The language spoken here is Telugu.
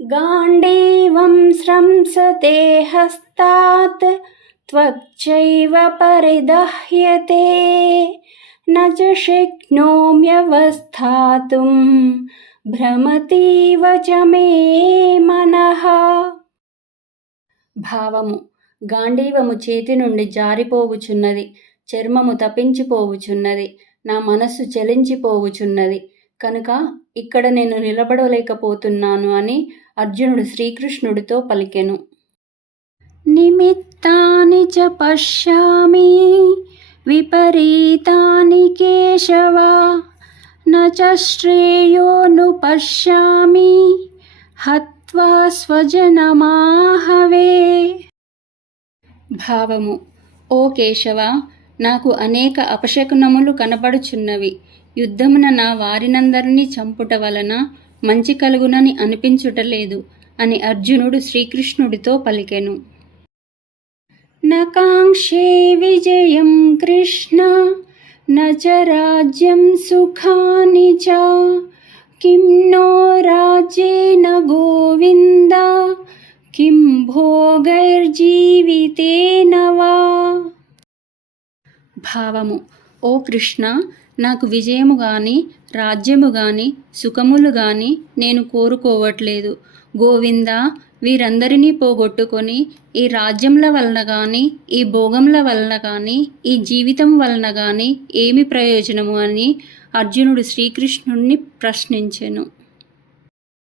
गाण्डीवं स्रंसते हस्तात् त्वक्चैव परिदह्यते न च शक्नोम्यवस्थातुं భ్రమతీవ చ మే మనః. భావము: గాండీవము చేతి నుండి జారిపోవుచున్నది, చర్మము తపించిపోవుచున్నది, నా మనస్సు చలించిపోవుచున్నది, కనుక ఇక్కడ నేను నిలబడలేకపోతున్నాను అని అర్జునుడు శ్రీకృష్ణుడితో పలికెను. నిమిత్తాని చ పశ్యామి విపరీతాని కేశవ న చ శ్రేయోను పశ్యామి హత్వా స్వజనమాహవే. భావము: ఓ కేశవ, నాకు అనేక అపశకునములు కనబడుచున్నవి. యుద్ధమున నా వారినందరినీ చంపుట వలన మంచి కలుగునని అనిపించుటలేదు అని అర్జునుడు శ్రీకృష్ణుడితో పలికెను. న కాంక్షే విజయం కృష్ణ న చ రాజ్యం సుఖాని చ కిం నో రాజ్యేన గోవింద కిం భోగైర్జీవితేన వా. భావము: ఓ కృష్ణ, నాకు విజయము గాని రాజ్యము గాని సుఖములు గాని నేను కోరుకోవట్లేదు. గోవింద, వీరందరినీ పోగొట్టుకొని ఈ రాజ్యముల వలన గాని ఈ భోగముల వలన గాని ఈ జీవితం వలన గాని ఏమి ప్రయోజనము అని అర్జునుడు శ్రీకృష్ణుణ్ణి ప్రశ్నించెను.